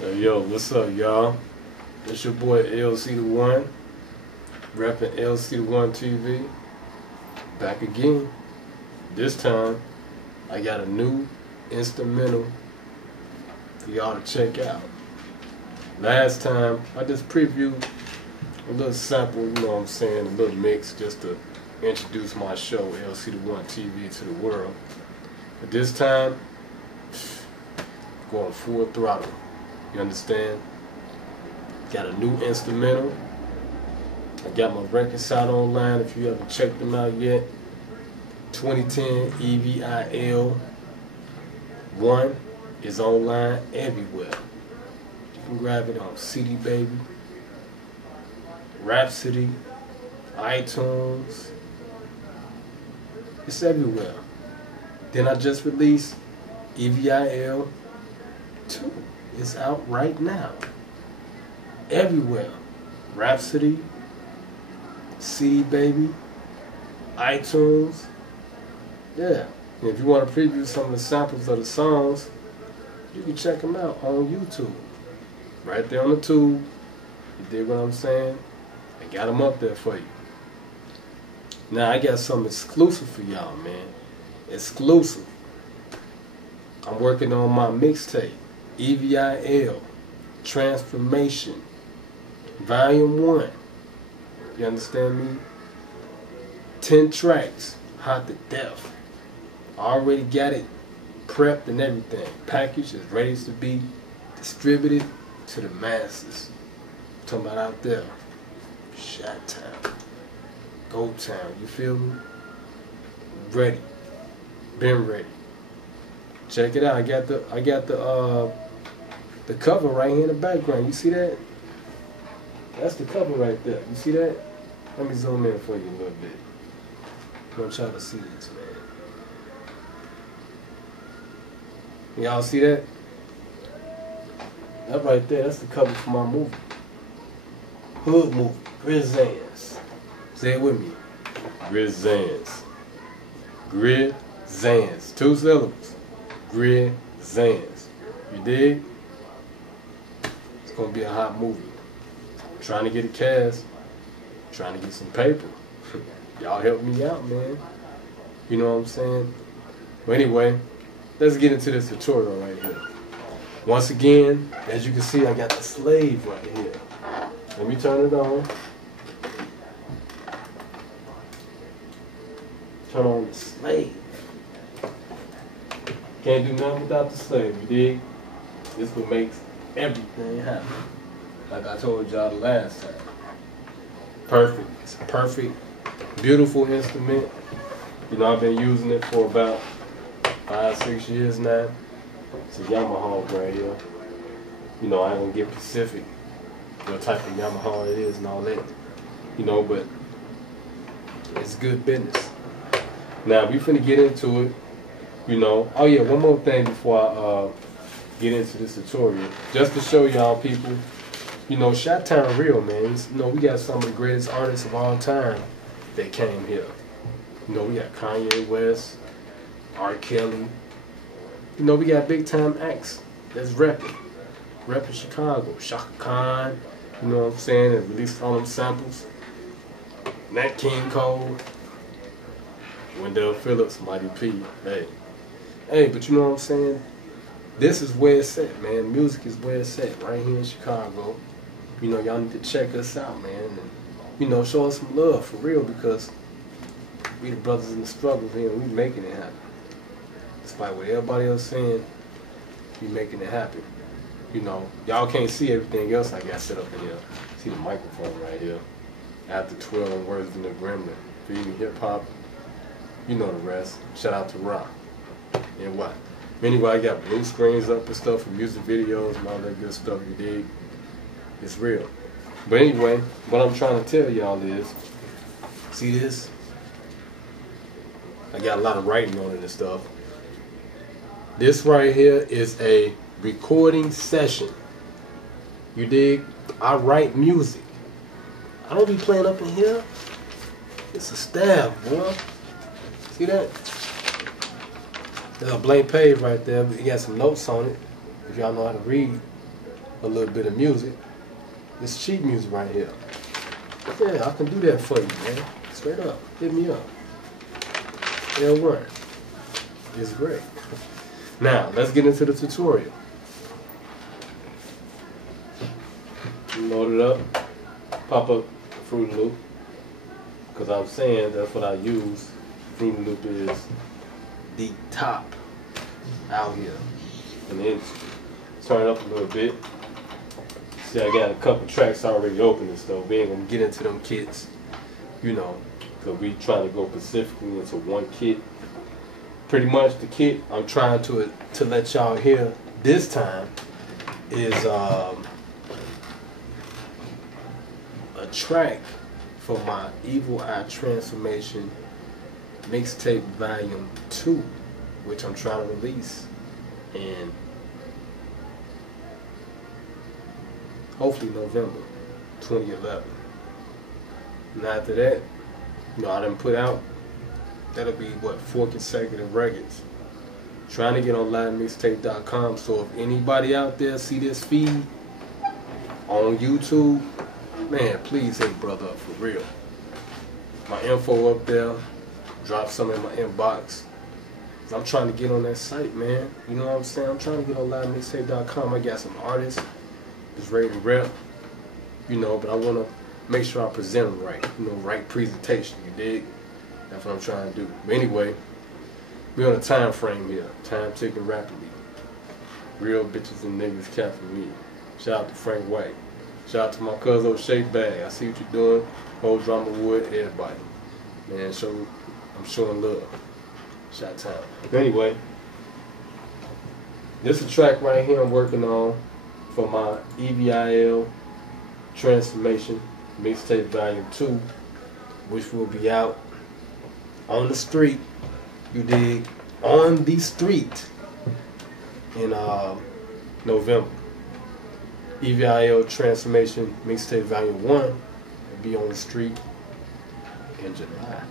Yo, what's up, y'all? It's your boy Lcdaone, repping Lcdaone TV. Back again. This time, I got a new instrumental for y'all to check out. Last time, I just previewed a little sample, you know what I'm saying, a little mix just to introduce my show, Lcdaone TV, to the world. But this time, going full throttle. You understand? Got a new instrumental. I got my records out online if you haven't checked them out yet. 2010 EVIL 1 is online everywhere. You can grab it on CD Baby, Rhapsody, iTunes. It's everywhere. Then I just released EVIL 2. It's out right now. Everywhere. Rhapsody, CD Baby, iTunes. Yeah. And if you want to preview some of the samples of the songs, you can check them out on YouTube. Right there on the tube. You dig what I'm saying? I got them up there for you. Now I got something exclusive for y'all, man. Exclusive. I'm working on my mixtape. EVIL Transformation Volume 1. You understand me? 10 tracks, hot to death. I already got it prepped and everything. Package is ready to be distributed to the masses. I'm talking about out there. Chi-Town. Go Town, you feel me? Ready. Been ready. Check it out. I got the cover right here in the background. You see that? That's the cover right there. You see that? Let me zoom in for you a little bit. I'm gonna try to see this, man. Y'all see that? That right there, that's the cover for my movie. Hood movie. Grizzands. Say it with me. Grizzands. Grizzands. 2 syllables. Grizzands. You dig? It's gonna be a hot movie. I'm trying to get a cast. Trying to get some paper. Y'all help me out, man. You know what I'm saying? But anyway, let's get into this tutorial right here. Once again, as you can see, I got the slave right here. Let me turn it on. Turn on the slave. Can't do nothing without the slave, you dig? This is what makes everything happen. Like I told y'all the last time. Perfect. It's a perfect, beautiful instrument. You know, I've been using it for about 5-6 years now. It's a Yamaha right here. You know, I ain't gonna get specific what type of Yamaha it is and all that. You know, but it's good business. Now, we finna get into it. You know, oh yeah, one more thing before I get into this tutorial. Just to show y'all people, you know, Chi-Town real, man. You know, we got some of the greatest artists of all time that came here. You know, we got Kanye West, R. Kelly. You know, we got big time acts that's repping Chicago. Shaka Khan, you know what I'm saying, and released all them samples. Nat King Cole, Wendell Phillips, Mighty P. Hey, but you know what I'm saying? This is where it's at, man. Music is where it's at, right here in Chicago. You know, y'all need to check us out, man. And, you know, show us some love, for real, because we the brothers in the struggle here, and we making it happen. Despite what everybody else saying, we making it happen. You know, y'all can't see everything else I got set up in here. See the microphone right here. After 12 words in the gremlin. Feeding hip-hop. You know the rest. Shout out to Rock. And what? Anyway, I got blue screens up and stuff for music videos and all that good stuff, you dig? It's real. But anyway, what I'm trying to tell y'all is, see this? I got a lot of writing on it and stuff. This right here is a recording session. You dig? I write music. I don't be playing up in here. It's a staff, boy. See that? There's a blank page right there, but you got some notes on it. If y'all know how to read, a little bit of music. It's cheap music right here. Yeah, I can do that for you, man. Straight up, hit me up. L1. It's great. Now, let's get into the tutorial. Load it up, pop up the Fruity Loop, because I'm saying that's what I use. Fruity Loop is the top out here in the industry. Turn it up a little bit. See, I got a couple tracks already open and stuff. We ain't gonna get into them kits, you know, because we trying to go specifically into one kit. Pretty much the kit I'm trying to let y'all hear this time is a track for my Evil Eye Transformation mixtape volume 2, which I'm trying to release in hopefully November 2011. And after that, you know, I done put out, that'll be what, 4 consecutive records. Trying to get on livemixtape.com, so if anybody out there see this feed on YouTube, man, please hit brother up for real. My info up there, drop some in my inbox. I'm trying to get on that site, man. You know what I'm saying? I'm trying to get on livemixtape.com. I got some artists that's ready to rep, you know, but I want to make sure I present them right. You know, right presentation, you dig? That's what I'm trying to do. But anyway, we're on a time frame here. Time ticking rapidly. Real bitches and niggas capping me. Shout out to Frank White. Shout out to my cousin O'Shea Bag. I see what you're doing. Whole Drama Wood, everybody. Man, I'm showing love. Shout time. But anyway, this is a track right here I'm working on for my EVIL Transformation Mixtape Volume 2, which will be out on the street, you dig, on the street in November. EVIL Transformation Mixtape Volume 1 will be on the street in July.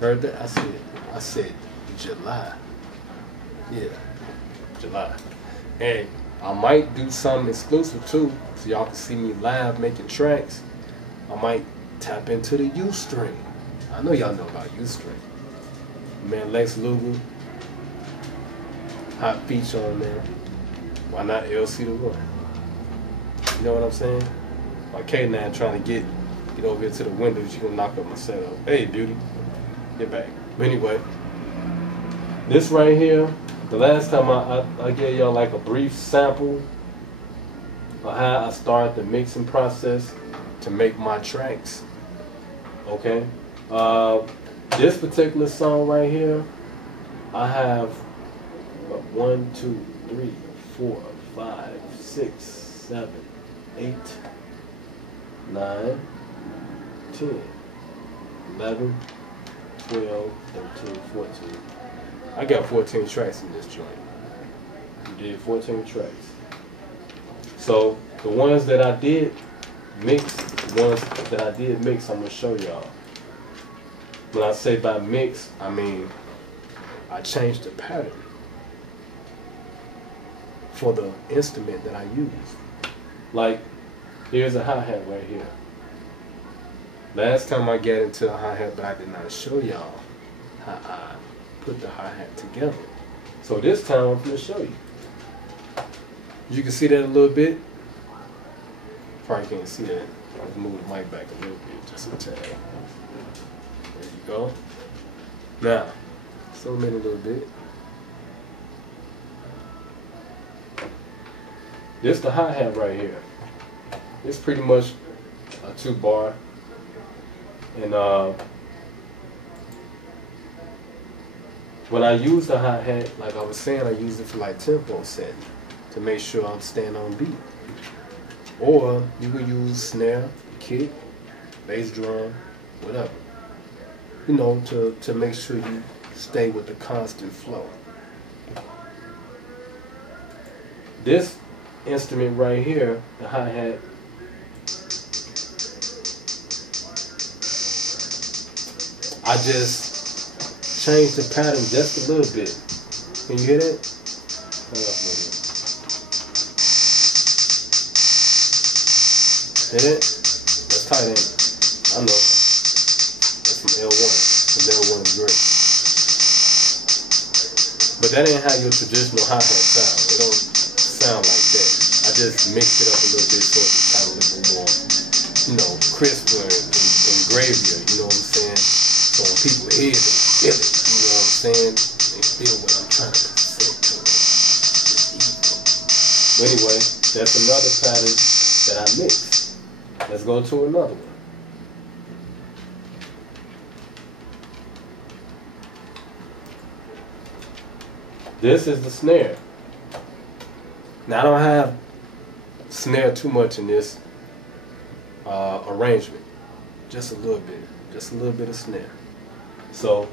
Heard that? I said July. Yeah, July. And I might do something exclusive too, so y'all can see me live making tracks. I might tap into the Ustream. I know y'all know about Ustream. Man, Lex Luger, hot feature on there. Why not LC the One? You know what I'm saying? My K9 trying to get over here to the window. She gonna knock up my setup. Hey, beauty, get back. But anyway, this right here, the last time I gave y'all like a brief sample of how I started the mixing process to make my tracks. Okay, this particular song right here, I have 1, 2, 3, 4, 5, 6, 7, 8, 9, 10, 11, 12, 13, 14. I got 14 tracks in this joint. You did 14 tracks. So the ones that I did mix, I'm gonna show y'all. When I say by mix, I mean I changed the pattern for the instrument that I use. Like, here's a hi-hat right here. Last time I got into a hi-hat, but I did not show y'all how I put the hi-hat together. So this time I'm going to show you. You can see that a little bit. Probably can't see that. Let's move the mic back a little bit, just a tad. There you go. Now, zoom in a little bit. This the hi-hat right here. It's pretty much a 2-bar. And when I use the hi-hat, like I was saying, I use it for like tempo setting to make sure I'm staying on beat. Or you can use snare, kick, bass drum, whatever. You know, to make sure you stay with the constant flow. This instrument right here, the hi-hat, I just changed the pattern just a little bit. Can you hear that? Hit it? That's tight, ain't it? I know. That's some L1. Because L1 is great. But that ain't how your traditional hi-hat sound. It don't sound like that. I just mixed it up a little bit so it can sound a little more, you know, crisper and gravier, you know what I'm saying? So when people hear it, they feel it, you know what I'm saying? They feel what I'm trying to present to them. But anyway, that's another pattern that I mixed. Let's go to another one. This is the snare. Now I don't have snare too much in this arrangement. Just a little bit of snare. So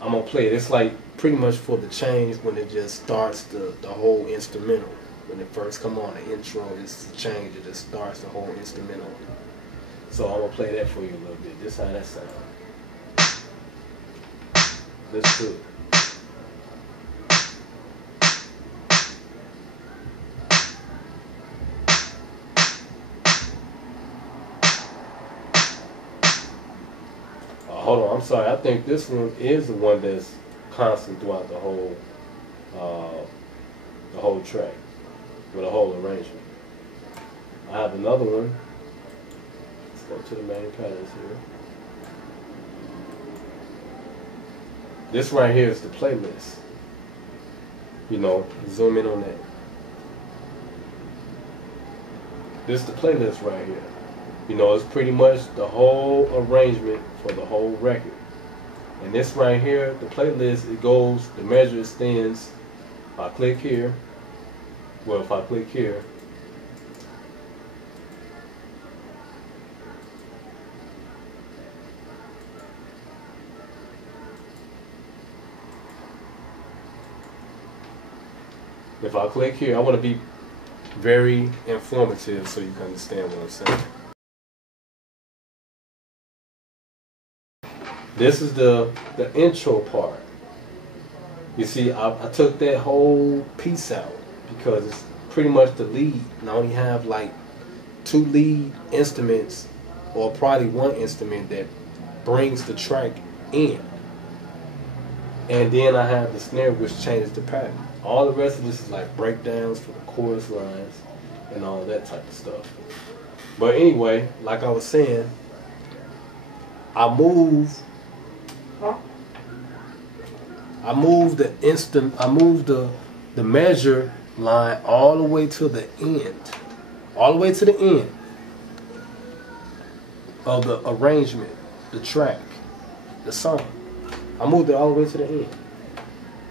I'm gonna play it. It's like pretty much for the change when it just starts the whole instrumental. When it first come on, the intro is the change. It just starts the whole instrumental. So I'm gonna play that for you a little bit. This is how that sounds. Let's do it. Hold on, I'm sorry. I think this one is the one that's constant throughout the whole track, with the whole arrangement. I have another one. Let's go to the main patterns here. This right here is the playlist. You know, zoom in on that. This is the playlist right here. You know, it's pretty much the whole arrangement for the whole record. And this right here, the playlist, it goes, the measure extends. If I click here, well, if I click here, if I click here, I want to be very informative so you can understand what I'm saying. This is the intro part. You see, I took that whole piece out because it's pretty much the lead, and I only have like 2 lead instruments, or probably 1 instrument that brings the track in. And then I have the snare, which changes the pattern. All the rest of this is like breakdowns for the chorus lines and all that type of stuff. But anyway, like I was saying, I move the measure line all the way to the end. All the way to the end of the arrangement, the track, the song. I moved it all the way to the end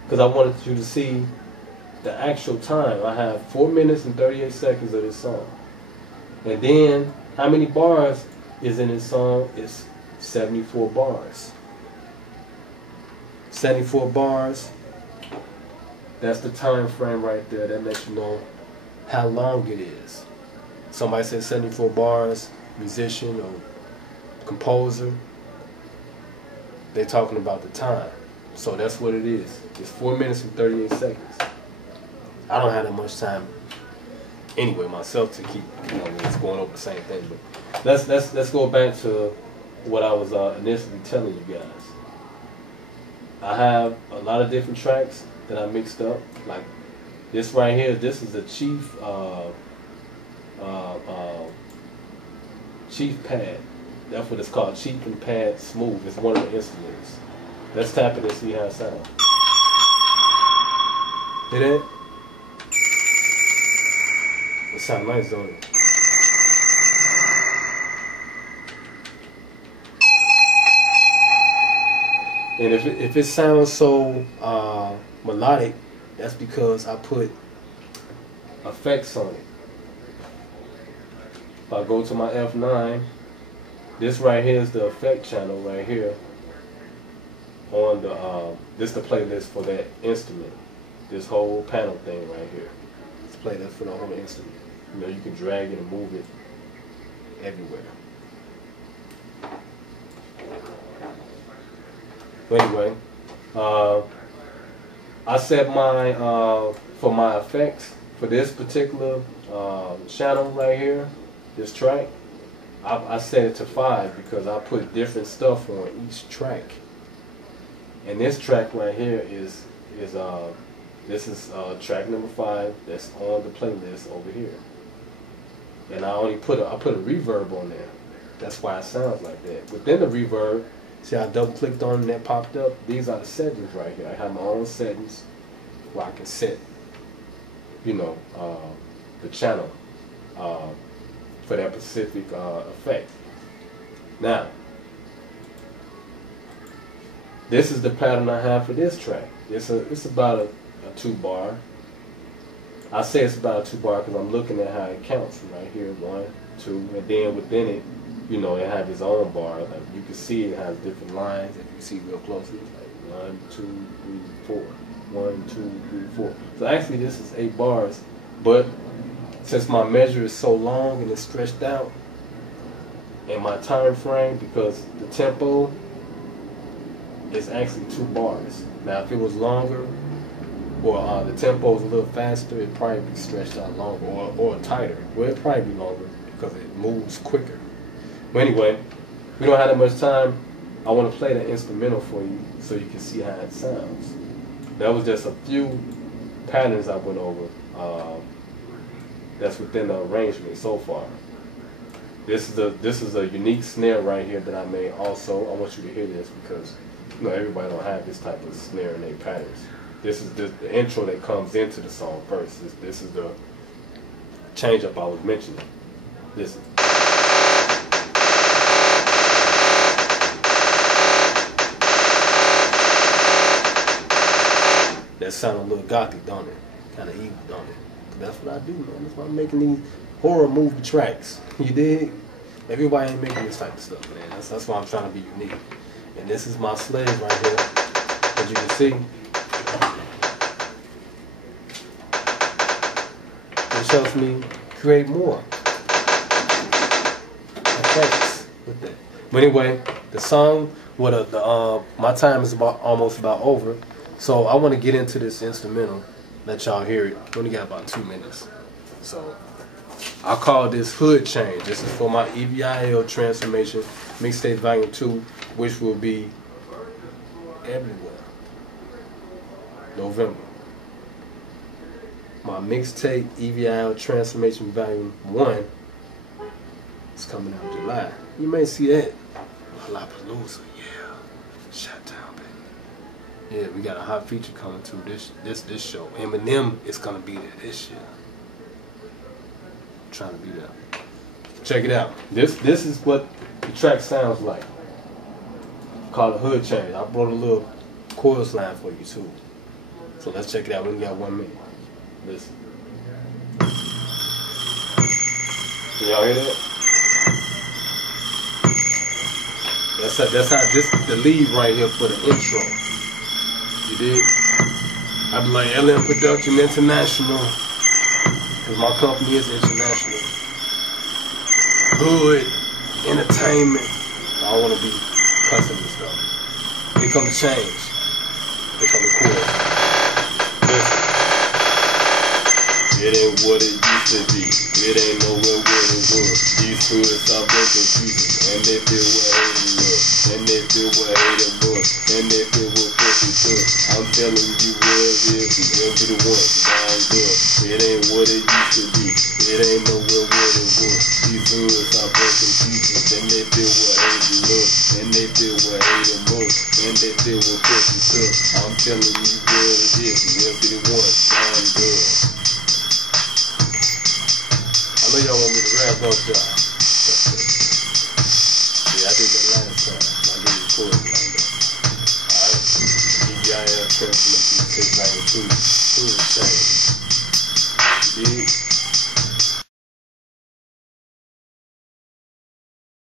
because I wanted you to see the actual time. I have 4 minutes and 38 seconds of this song. And then how many bars is in this song? It's 74 bars. 74 bars. That's the time frame right there. That lets you know how long it is. Somebody said 74 bars, musician or composer. They're talking about the time. So that's what it is. It's 4 minutes and 38 seconds. I don't have that much time anyway myself to keep, you know, it's going over the same thing. But let's go back to what I was initially telling you guys. I have a lot of different tracks that I mixed up. Like this right here, this is a Chief pad. That's what it's called, Chief and Pad Smooth. It's one of the instruments. Let's tap it and see how it sounds. Hear that? It sounds nice, don't it? And if it sounds so melodic, that's because I put effects on it. If I go to my F9, this right here is the effect channel right here on the this is the playlist for that instrument. This whole panel thing right here. It's a playlist for the whole instrument. You know, you can drag it and move it everywhere. But anyway, I set my for my effects for this particular channel right here. this track, I set it to 5 because I put different stuff on each track. And this track right here is track number 5 that's on the playlist over here. And I put a reverb on there. That's why it sounds like that. Within the reverb, see I double clicked on and that popped up? These are the settings right here. I have my own settings where I can set, you know, the channel for that specific effect. Now, this is the pattern I have for this track. It's about a 2-bar. I say it's about a 2-bar because I'm looking at how it counts right here, 1, 2, and then within it, you know, it has its own bar. Like you can see it has different lines if you see real closely. Like 1, 2, 3, 4. 1, 2, 3, 4. So actually this is 8 bars, but since my measure is so long and it's stretched out, and my time frame, because the tempo is actually 2 bars. Now if it was longer, or the tempo is a little faster, it'd probably be stretched out longer, or tighter. Well, it'd probably be longer because it moves quicker. But anyway, we don't have that much time. I want to play the instrumental for you so you can see how it sounds. That was just a few patterns I went over that's within the arrangement so far. This is a unique snare right here that I made also. I want you to hear this because, you know, everybody don't have this type of snare in their patterns. This is the intro that comes into the song first. This is the change up I was mentioning. Listen. That sound a little gothic, don't it? Kind of evil, don't it? That's what I do, man. That's why I'm making these horror movie tracks. You dig? Everybody ain't making this type of stuff, man. That's why I'm trying to be unique. And this is my sled right here, as you can see. It helps me create more effects with that. But anyway, the song, my time is almost about over. So I want to get into this instrumental, let y'all hear it. Only got about 2 minutes. So I call this Hood Change. This is for my EVIL transformation mixtape volume 2, which will be everywhere. November. My mixtape EVIL transformation volume 1 is coming out July. You may see that. Lollapalooza, yeah. Shut down. Yeah, we got a hot feature coming to this show. Eminem is gonna be there this year. I'm trying to be there. Check it out. This is what the track sounds like. Called a Hood Change. I brought a little chorus line for you too. So let's check it out. We only got 1 minute. Listen. Can y'all hear that? That's how this is the lead right here for the intro. You dig? I be like LM Production International, because my company is international. Hood Entertainment. I don't want to be cussing and stuff. Here come the change. Here come the chorus. Listen. It ain't what it used to be. It ain't nowhere where it was. These hoods are broken pieces, and they feel what hate look, and they feel what hate look, and they feel what pussy took. I'm telling you where it is, and you'll be the one down good. It ain't what it used to be. It ain't nowhere where it was. These hoods are broken pieces, and they feel what hate look, and they feel what hate look, and they feel what pussy took. I'm telling you where it is, and you'll be the one down good. I know y'all want me to rap, don't y'all? Yeah, I did that last time. I did the chorus like that. Alright? EVIL transformation, take volume 2. Hood Change.